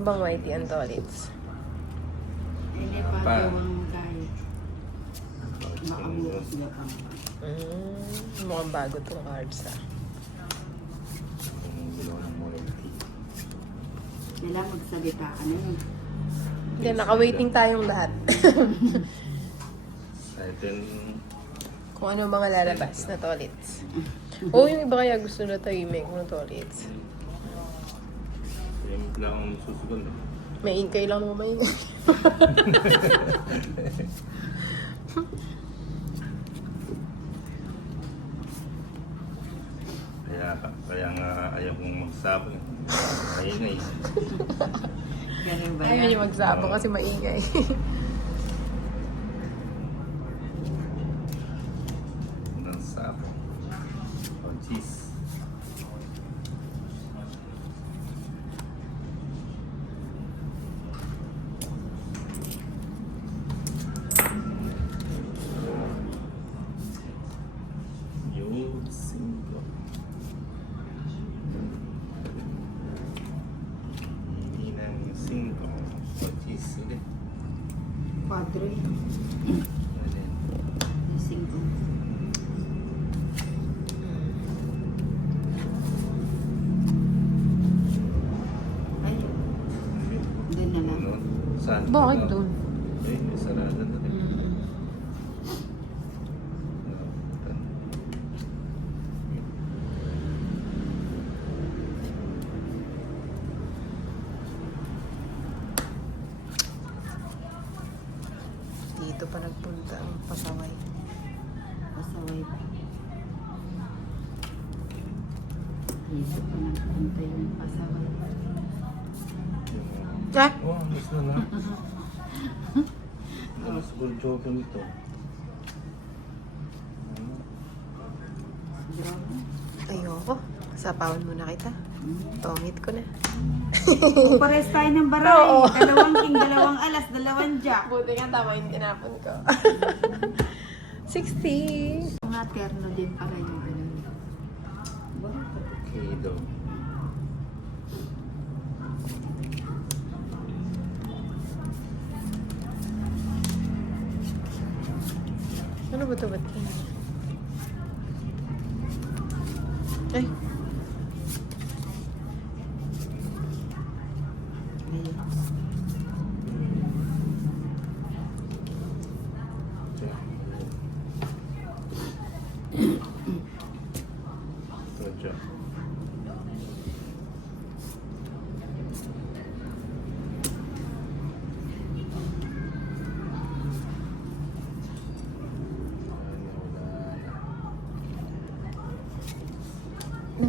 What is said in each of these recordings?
ka bang whitey and toilets? Hindi pa gawang tayo. Makabukas na pa. Mukhang bago tong cards ah. Kailangan magsalita ka na yun. Hindi, naka-waiting tayong lahat. Kung ano mga lalabas na toilets. O yung iba kaya gusto na tahimik ng toilets. Yung lang ang susugal. May ingkay lang naman may ingkay. Kaya nga ayaw kong magsabong. Maingay. Ganun ba Ayaw yan? niya magsabong kasi maingay. Ng sabong. O cheese. Yung 5. Hindi ng 5. O cheese ulit. 4 yun. Alin. Yung 5. Ay, doon na lang. Ano? Saan? Bakit doon? Eh, may sarada na rin. Dito pa nagpunta ang pasaway. Pasaway pa. Dito pa nagpunta yung pasaway. Ah! Oh, mas na lang. Mas good joke nito. Grabe. Ayoko. Sapawan muna kita. Tongit ko na. Pares tayo ng baray. Oo. Dalawang king, dalawang alas, dalawang jack. Buti nga tama yung tinapon ko. 60! Mga terno din pala yung ano. Okay daw. Ano ba ito? Ba't ay, Roger.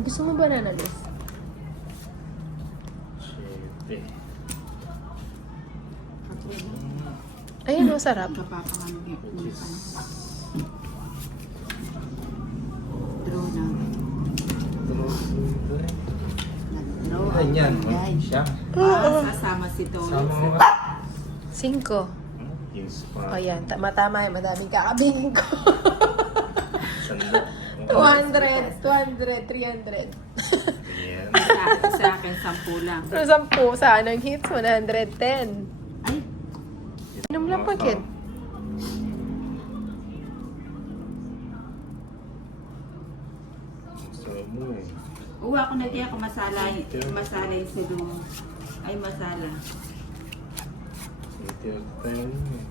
gusto mo banana leaf? Siyempre. Ayun, masarap. Kapapanganog yung ulipan. Draw na. Nag-draw. Ay, yan. Guys. Siya. Kasama si Tolo. Sama mo ka. 5. Yung O spa. yan, tama yan. Madaming kakabingin ko. Sanda. 200, 300. Yan. Sa akin, 10 lang. Pero 10, saan ang hits? 110. Ay, Inom lang pa, kid. Sarap mo eh. uwa ko na diya kung masala yung silong. Ay, masala. Ito tayo mo eh.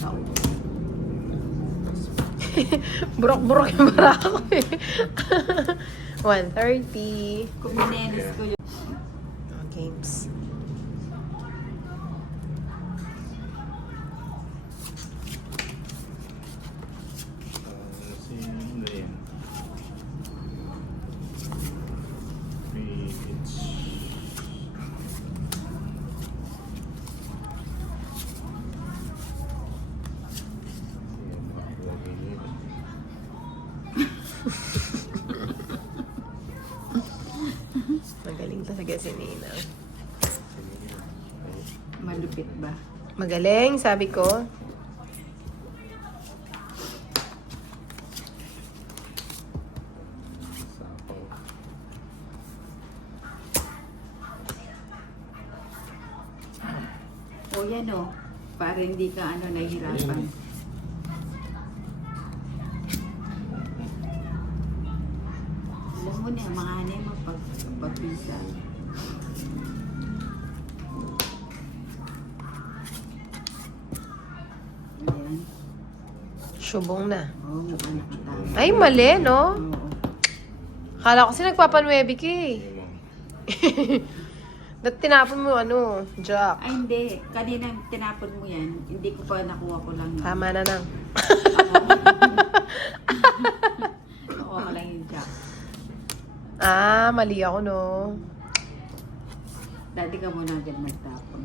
Ikaw. Burok-burok yung bara ko eh. 130. Kung binelis ko yun. Games. Si ano yan? It's Magaling talaga si Nina. Malupit ba? Magaling, sabi ko. O yan o. Para hindi ka nahihirapan. Alam mo na, mga hanay mo pagpisa. Ayan. Syubong na. Oo, mukhang nakatama. Ay, mali, no? Oo. Kala ko kasi nagpapanuebi ka eh. Ba't tinapon mo, Jack? Ay, hindi. Kanina tinapon mo yan. Hindi ko pa nakuha ko lang. Tama na nang. Nakuha ko lang yung jack. Mali ako, no? Dati ka muna agad magtapon.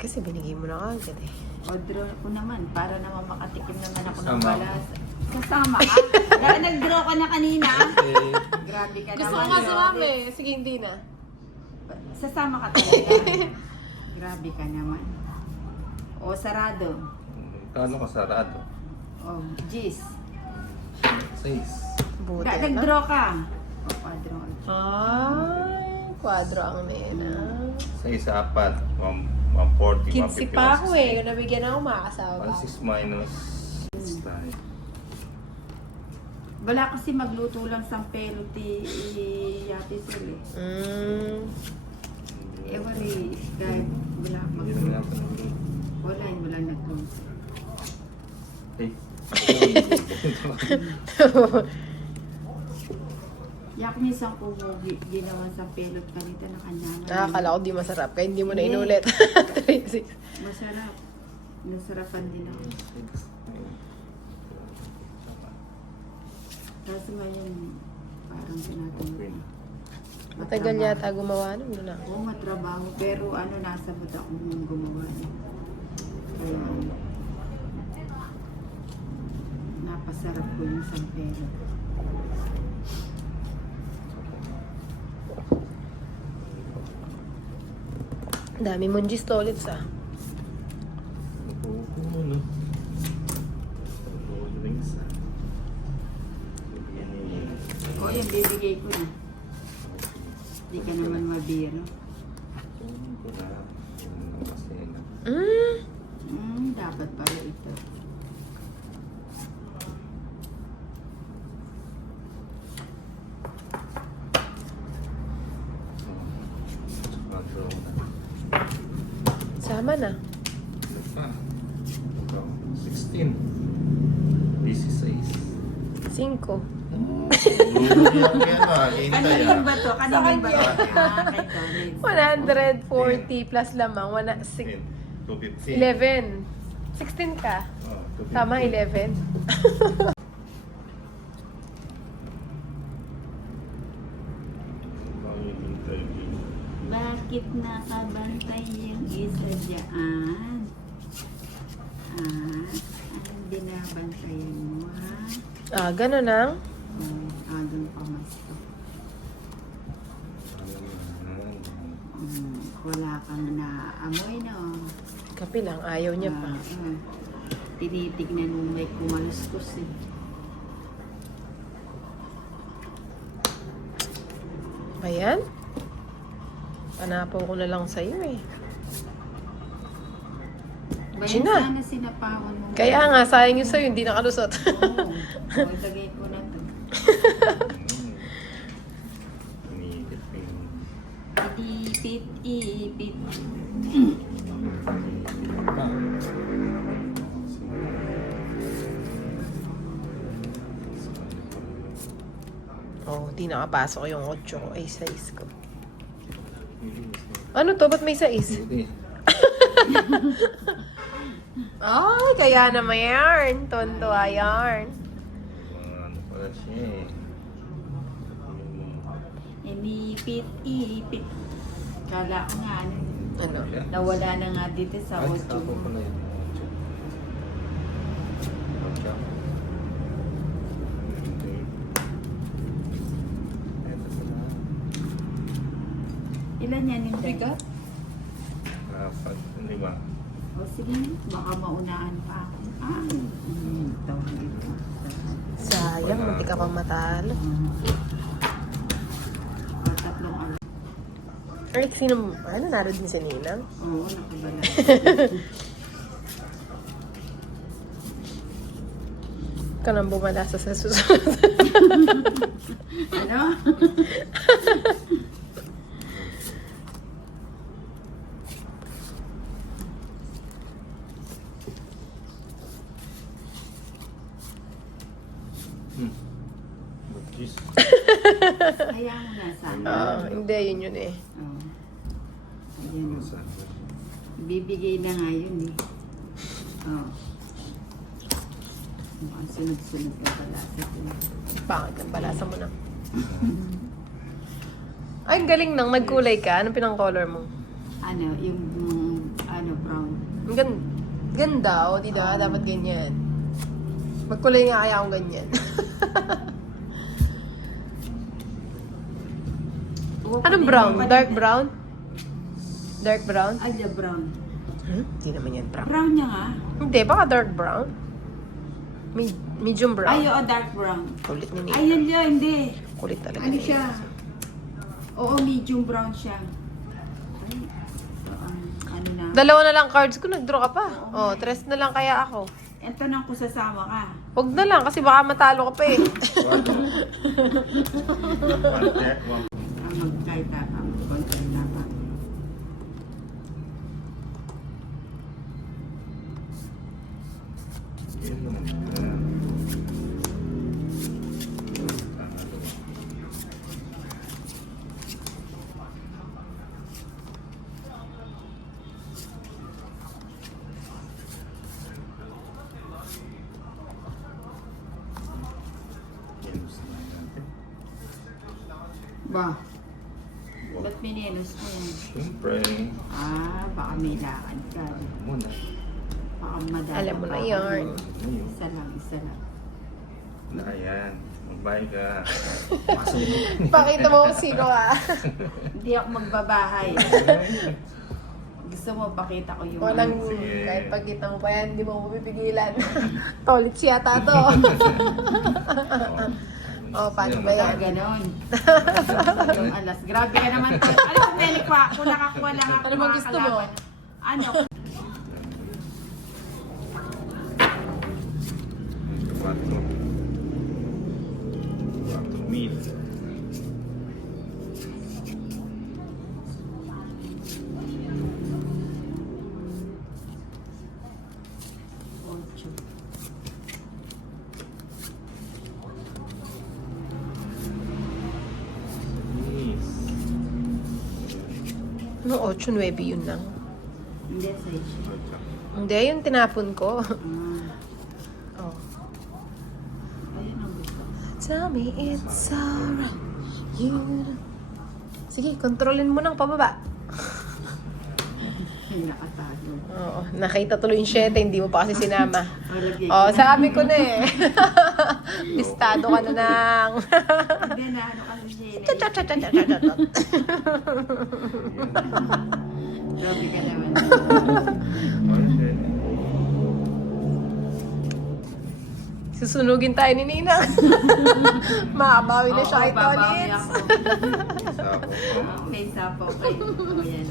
Kasi binigay mo na agad eh. O draw ko naman. Para naman makatikim naman ako ng Sasama. balas. Sasama ka? Dahil nag-draw ka na kanina. Grabe ka Gusto ko naman. nga Jones. sumama eh. Sige, hindi na. Sasama ka talaga. Grabe ka naman. O sarado. Kano ka sarado? O G's. 6. Buti na. Nag-draw ka. O quadro. Ay, kwadro ang Nena. 6 apat. 140. 15 pa ako eh. Yung nabigyan ako, makakasawa pa. 6 minus 6 tayo. Wala kasi magluto lang sa pelo ti Yati Sil eh. Ewan eh, kahit wala Hindi naman ako nagluto. wala nagluto. Eh. Yak niya isang kubo, ginawa sa pelot kanita na kanyangan. Nakakala ko di masarap. Kaya hindi mo na Hindi. inulit. 36. Masarap. Nasarapan din ako. Kasi ngayon, parang tinatanong. Matagal yata gumawa nun doon ako. Oo, matrabaho. Pero nasabot ako nung gumawa. Kaya, napasarap ko yung sampero. Dami mong gist ulit sa. O, yan, bibigay ko na. Hindi ka naman mabiro. Dapat pala ito. Sama na. 16. This is 6. 5. Kanino ba to? Kanino ba to? Kay Donald. 140 plus lamang. 250. 11. 16 ka. Tama, 11. Bakit nakabantay yung isa dyan? Anong binabantayan mo, ha? Gano'n lang. Doon pa mas to. Wala kang naamoy, no? Kape lang, ayaw niya pa. Tinitignan mo may kumalustos, eh. Ayan. Panapaw ko na lang sa'yo eh. Bayan Gina. sana sinapawan mo. Kaya nga, sayang yun sa'yo, hindi nakalusot. Oo. Ilagay ko na to. Ipit. Di nakapasok yung 8 ko. Ay, 6 ko. Ano to? Ba't may 6? Hindi. Ay, kaya naman yarn. Tonto yarn. Ano pala siya eh. Inipit. Kala ko nga, Ano? nawala na nga dito sa Ay, 8 sapo mo. pala yun. Ocho. Ito pala. Ilan yan yung Bigat? Apat. Hindi ba? O sige, baka maunaan pa ako. Tawag ito. Sayang, hindi ka pa matalo. Tatlong ano. Ay, sino? Ano, naroon din sa Ninang? Oo, nakabala. Ka nang bumalasa sa susunod. Ano? Bugis. Kaya mo na sana. Hindi, yun eh. Oo. Ayan. Bibigay na nga yun eh. Oo. Mukhang sunod-sunod ka pala. Pangit ang balasa mo na. Ay, ang galing nang. Nagkulay ka. Anong pinang-color mo? Ano, yung brown. Ang ganda, o, diba? Dapat ganyan. Magkulay nga kaya akong ganyan. Anong brown? Dark brown? Dark brown? Ay, the brown. Hindi naman yan brown. Brown niya nga. Hindi, baka dark brown. Medium brown. Ay, oo, dark brown. Kulit ni Nina. Ayun yun, hindi. Kulit talaga Ano ni siya? Nina. Oo, medium brown siya. Ay, ano na. Dalawa na lang cards ko, nag-draw ka pa. Oh, 3 na lang kaya ako. Ito nang ko sasama ka. Huwag na lang, kasi baka matalo ka pa eh. Ang magkay tapang. Konti tapang. Ba? Ba't mininos mo yan? Siyempre. Baka may lakad ka. Muna. Baka madala. Alam mo na yarn. Isa lang. Na yan. Magbay ka. Pakita mo kung sino ka. Hindi ako magbabahay. Gusto mo, pakita ko yung... Walang, Sige. kahit pagkita mo pa yan, hindi mo mapipigilan. Tolit siya to. Oh, paano ba yan? Ganon. Yung alas. Grabe ka naman. Ano kung melikwa? Kung nakakuha lang ako. Ano bang gusto mo? makakalaban. Ano? Quattro. 4,000. Ocho. Yes. No, 8, 9 yun lang. Hindi, seis. Ocho. Hindi, yung tinapon ko. Oh. Ayun ang gusto. Tell me it's alright. You... Sige, kontrolin mo ng pababa. Yung nakatago. Oo, nakita tuloy yung 7, hindi mo pa kasi sinama. Lagay ko Oh, na. sabi ko na eh. Listado ka na ng... Hindi na, ano kasi siya. Cha-cha-cha-cha-cha-cha. Grabe ka naman. Okay. Susunugin tayo ni Nina. Makabawi na siya kay babawi Tolits. ako. Sapo ko. May sapaw kayo. Ayan.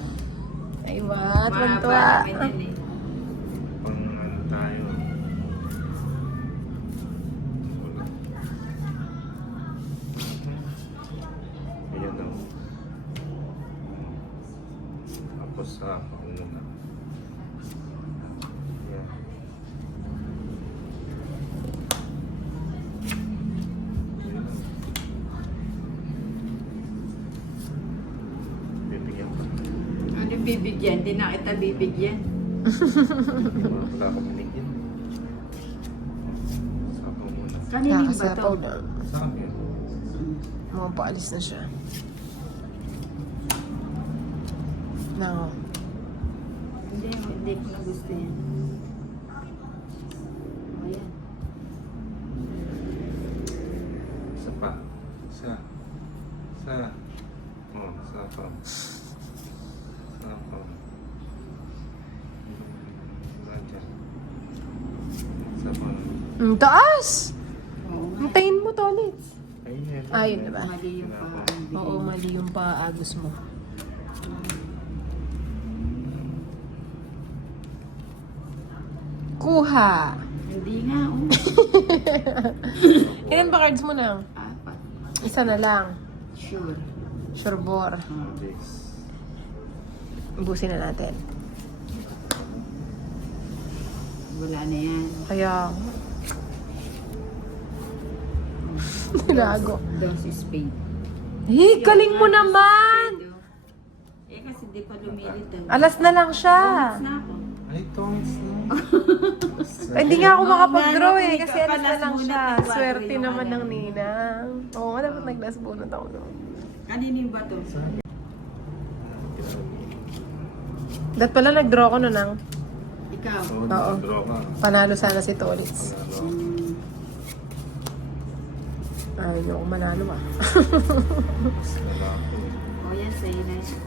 Ay, what? Mahaba Tuwa. naman yun eh. Pang ano tayo. Ayan daw. Tapos sa ulo na. Ayan. Ayan. bibigyan, di na kita bibigyan. Wala akong binigyan. Sapaw muna. Kaninin ba to? Nakasapaw na. Sa akin. Mukhang paalis na siya. No. Hindi ko na gusto yan. O yan. Isa pa. Isa. Oh, sapaw. Sapaw. Wala dyan. Sapaw. Ang taas! Oo nga. Hintayin mo, Tolit. Ayun. Ayun na ba? Mali yung pa. Oo, mali yung paagos mo. Kuha! Hindi nga, oh. Ilan ba cards mo na? Apat. Isa na lang. Sure. Surebor. Ubusin na natin. Wala na yan. Kaya... Tinago. Dos spade. Eh, galing mo naman! Eh, kasi di pa lumilit. Alas na lang siya. Alas na ako. Ay, tongs na. Ay, hindi nga ako makapag-draw eh, Hindi kasi ka alas na palas lang muna, siya. nagwari Swerte yung naman ano. ng ninang. Oo nga, dapat nag-last bonus ako noon. Kanino ba to? Dat pala nag-draw ko nun ang Ikaw. Oo. Draw ka. panalo sana si Tolitz. Panalo. Ay, hindi ako manalo ah. Mas lalaki. O yan, sa'yo na yan.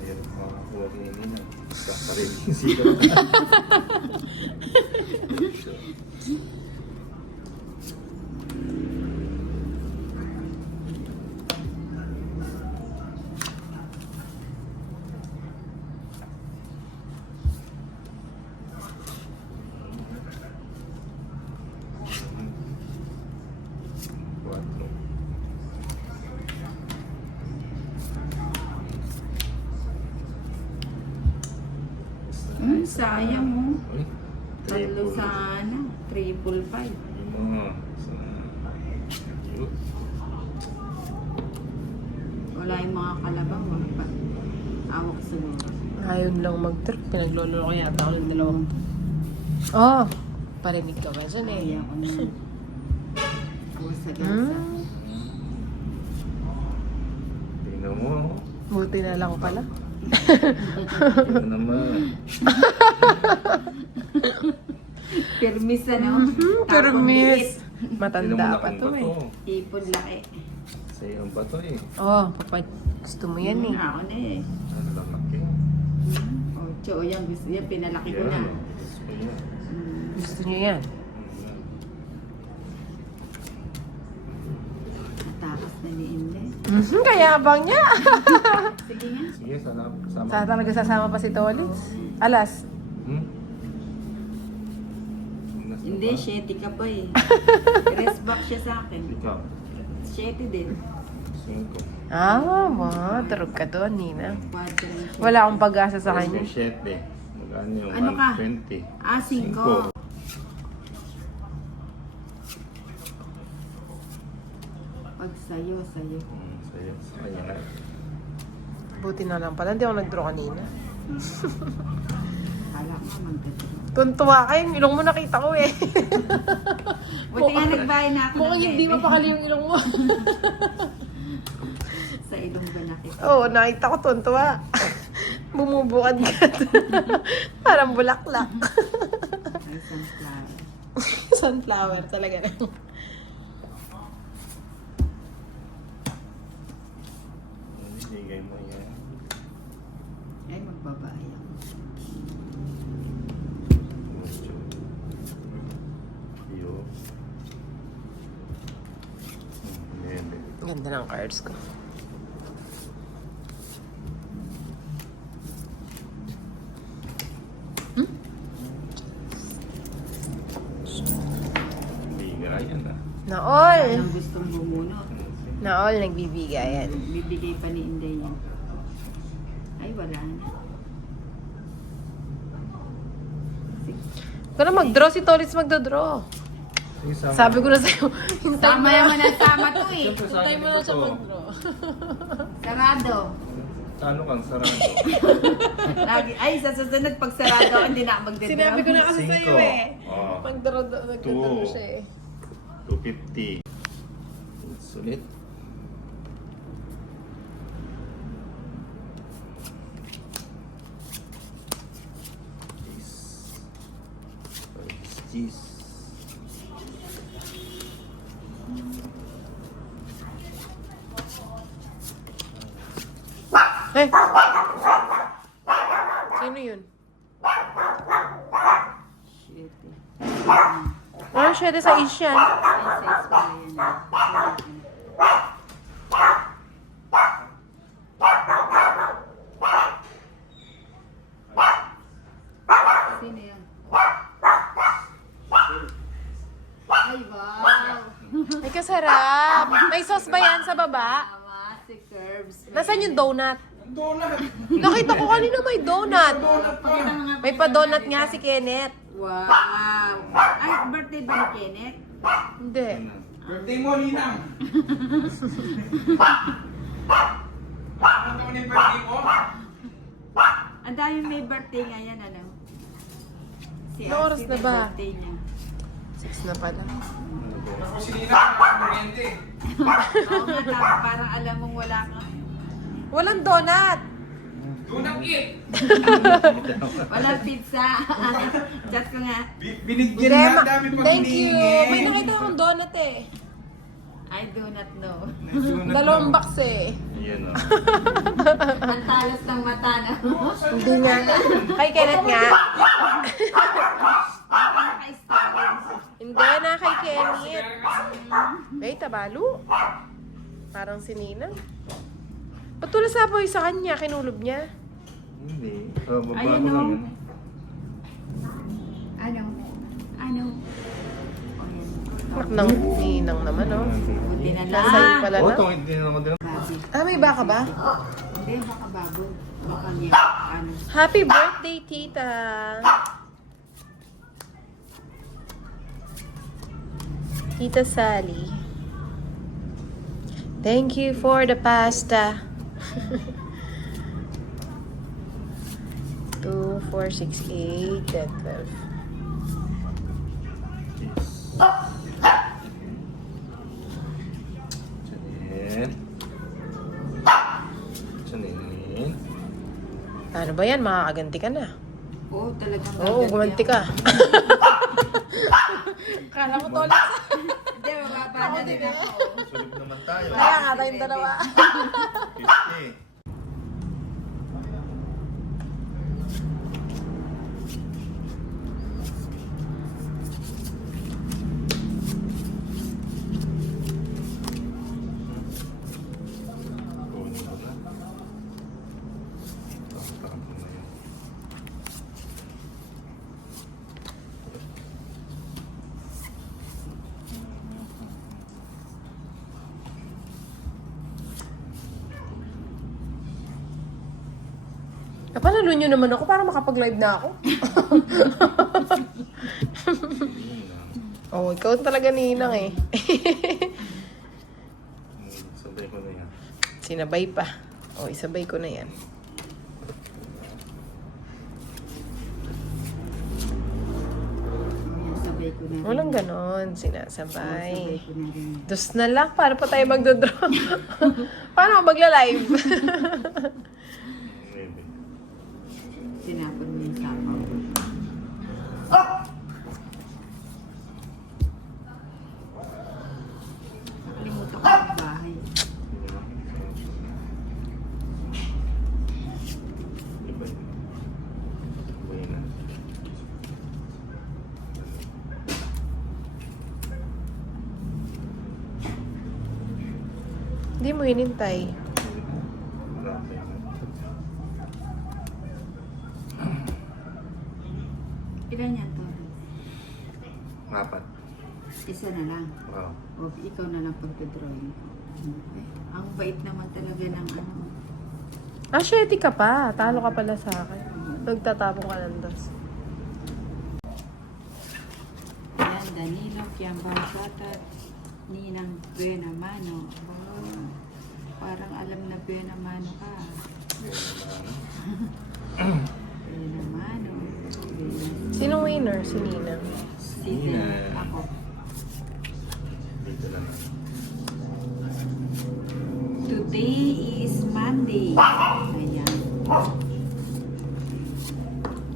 Ayan, makakuha ko yun yun. Sarili yung sigaw. Quatro. Sayang mo. Uy, Tatlo triple. sana. 555. Yung mga cute. Wala yung mga kalabang. Mga pa. Awak siguro. Ayaw lang mag-trip. Pinaglolo ko yata ako ng dalawang. Oh, parinig ka ba dyan eh? Ayaw ko na. Gasa-gasa. Tingnan mo. Buti na lang pala. Tingnan naman. Permis ano? Permis. Tingnan mo Matanda na pa kung to eh. bato. Ipon laki. Sa'yo ang bato eh. Oh, papa, gusto mo yan eh. Ako na eh. Ang lalaki. Ocho, o yan. Gusto yan. Pinalaki ko Yan, na. oh. Gusto ko yan. Gusto niyo yan. Tapos na ni Inde. Kaya abang niya. Sige nga. Sige, sama. Sana talaga sasama pa si Tolitz. Alas. Hmm? Nasa Hindi, ba? 7 ka pa eh. Rest back siya sa akin. Ikaw. 7 din. 5. Ah, turog ka doon, Nina. Quadrant. Wala akong pag-asa sa kanya. 7. Magkano yung Ano ka? 120? Ah, 5. Pag sa'yo. Sa'yo. Sa kanya na. Buti na lang pala, hindi ako nag-draw kanina. Kala ko magdadro. Tuntua ka, yung ilong mo nakita ko eh. Buti nga nagbahay na ako. Mukhang ng hindi bebe. mapakali yung ilong mo. Sa ilong ba nakita? Oo, nakita ko tuntua. Bumubukad ka. Parang bulaklak. Ay, sunflower. Sunflower talaga. Bigay mo yan. Ay, magbabahay ako. Mucho. Yo. Hindi. Ganda ng cards ko. Biga yan ah. Naol! Anong gustong bumunot? Naol, nagbibigayan. Bibigay pa ni Inday yan. Ay, wala na. Huwag ka na mag-draw, si Tolitz magda-draw. Sige, sama. Sabi ko na sa'yo, hintay mo Sama na. naman ang sama to eh. Siyempre sa Hintay akin mo na siya ito. mag-draw. Sarado. Talo kang sarado. Lagi, ay, sa susunod pag sarado, hindi na ako magdedrum. Sinabi ko na kasi sa'yo Cinco. eh. Oh. Nagdadalo siya eh. 250. Sulit. Cheese. Eh! Sino yun? Shit. Ano siya sa Asian? Ay, size pala yan. Sino yan? Ay, wow! Ay, kasarap. May sauce ba yan sa baba? Tama, si Curbs. Nasaan yung donut? Nakita ko kanina may donut. Pakita mo nga. May pa-donut nga si Kenneth. Wow! Ay, birthday ba ni Kenneth? Hindi. Birthday mo, Ninang! Ano naman yung birthday mo? Ang dami may birthday ngayon, ano? Si Anong oras Ate, na may ba? birthday niya. 6 na pala. Ako si Ninang, kuryente. Oo nga, tama. Parang alam mong wala ka. Walang donut. Dunang eat! Walang pizza. Chat ko nga. Binigyan na, dami pang Thank you. hinihingi. May nakita akong donut eh. I do not know. Dalawang box eh. Ayan o. Ang talas ng mata na. Hindi nga. Kay Kenneth nga. Naka-stories. Hindi na kay Kenneth. May tabalo. Parang si Nina. Ba't wala sapoy sa kanya? Kinulob niya. Hindi. Baba Ayan, ko no? lang. Ano? Ano? Anak ng Ninang naman, oh. Buti na Nasa'yo lang. pala Oo, na. itong hindi na ako din. Babi. Ah, may baka ba? Hindi, baka bago. Baka niya. Ano? Happy birthday, tita. Tita Sally. Thank you for the pasta. 2, 4, 6, 8, 10, 12. Chanin. Chanin. Ano ba yan? Makakaganti ka na. Oo, talagang Oo, gaganti gumanti ako. ka. Kala mo tolit. Hindi, mababa na rin ako. Sulit naman tayo. Kaya nga tayong dalawa. 50. Kunin ko na. Tatakpan ko na yan. Panalo nyo naman ako para makapag-live na ako. Oh, ikaw talaga Ninang eh. Sabay ko na yan. Sinabay pa. Oh, isabay ko na yan. Sabay ko na rin. Walang ganon, Sabay sinasabay. ko na rin. Dos na lang, para pa tayo magdodraw. Paano ako magla-live? Maybe. Tinapon mo yung sapaw. Nakalimutan ko yung bahay. Iba yun. Iba yun na. Hindi mo hinintay. Wala pa yun. Ilan yan to? Apat. Isa na lang. Wow. O ikaw na lang pagdodrawing. Ang bait naman talaga ng ano. Ah, shitty ka pa. Talo ka pala sa akin. Nagtatapong ka ng dos. Yan, Danilo, Kiambasata, Ninang Buenamano. Oh, parang alam na Buenamano ka. Ayun naman, oh. Sinong winner? Si Ninang. Sino? Ako. Dito lang. Today is Monday. Ayan.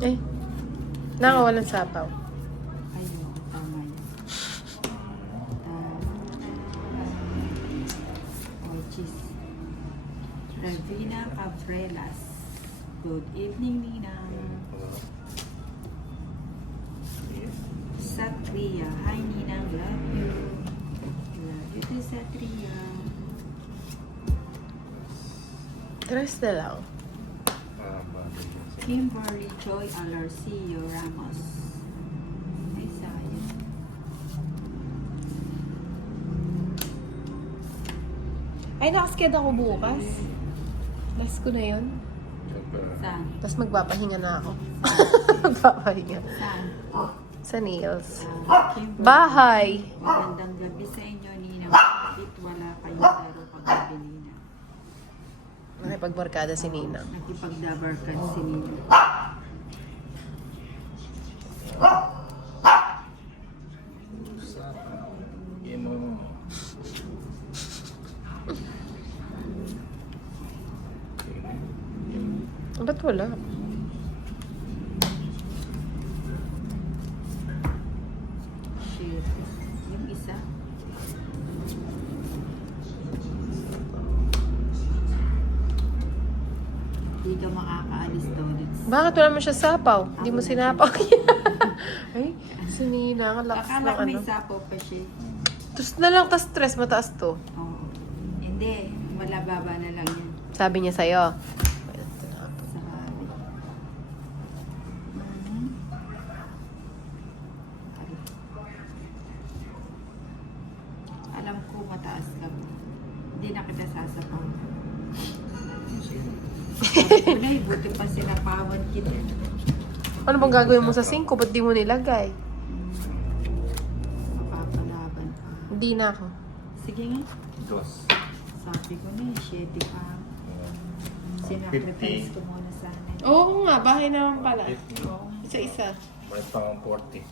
Eh, nakawalan sapaw. Ayun, tama yun. Oh, jeez. Ravina Cabrelas. Good evening, Nina. Satria. Hi, Nina. Love you. Love you too, Satria. Tres na lang. Kimberly Joy Alarcio Ramos. Ay, sayang. Ay, nakasked ako bukas. Last ko na yun. Saan? Tapos magpapahinga na ako. Magpapahinga. Saan? Sa nails. Kimberly. Bahay! Magandang gabi sa inyo, Nina. Bakit wala kayong laro paggabi, Nina? Nakipagbarkada si Ninang. Nakipagdabarkan si Nina. Imo. Ba't wala? Shit. Yung isa. Hindi ka makakaalis daw ulit. Bakit wala mo siya sapaw? Hindi mo sinapaw. Ay, si Ninang. Ang lakas ng Akala ko may ano. sapaw pa siya. Tapos na lang, tas stress, mataas to. Oo. Hindi. Malababa na lang yan. Sabi niya sa'yo. Sabi. Mhm. Alam ko mataas ka. Hindi na kita sasapaw. Sabi ko na, buti pa sinapawan kita. Ano bang gagawin mo sa singko? Ba't di mo nilagay? Mapapalaban ka. Hindi na ako. Sige nga. Dos. Sabi ko na, 7 pa. Sinacrifice ko muna sana. Oo nga, bahay naman pala. Oo. Isa-isa. May pang 40.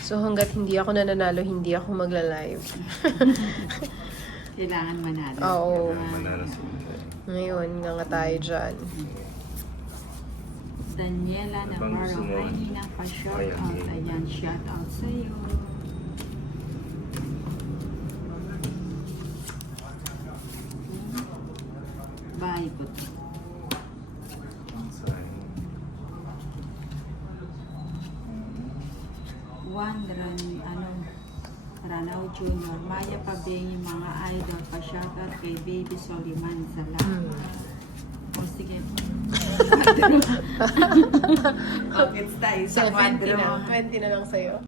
So hanggat hindi ako nananalo, hindi ako magla-live. Kailangan manalo. Oo. Manalo si Ngayon, nga tayo dyan. Daniela Abang gusto Navarro, mo? hi Ninang, pa-shout Ayan, out. Nina. Ayan, shout out sa'yo. Bye po. Juan Ranaw Jr. Maya Pabeng, yung mga idol, pa-shout out kay Baby Soliman. Salamat. O sige. Bakit tayo sa 70 kwadro? na. 20 na lang sa'yo.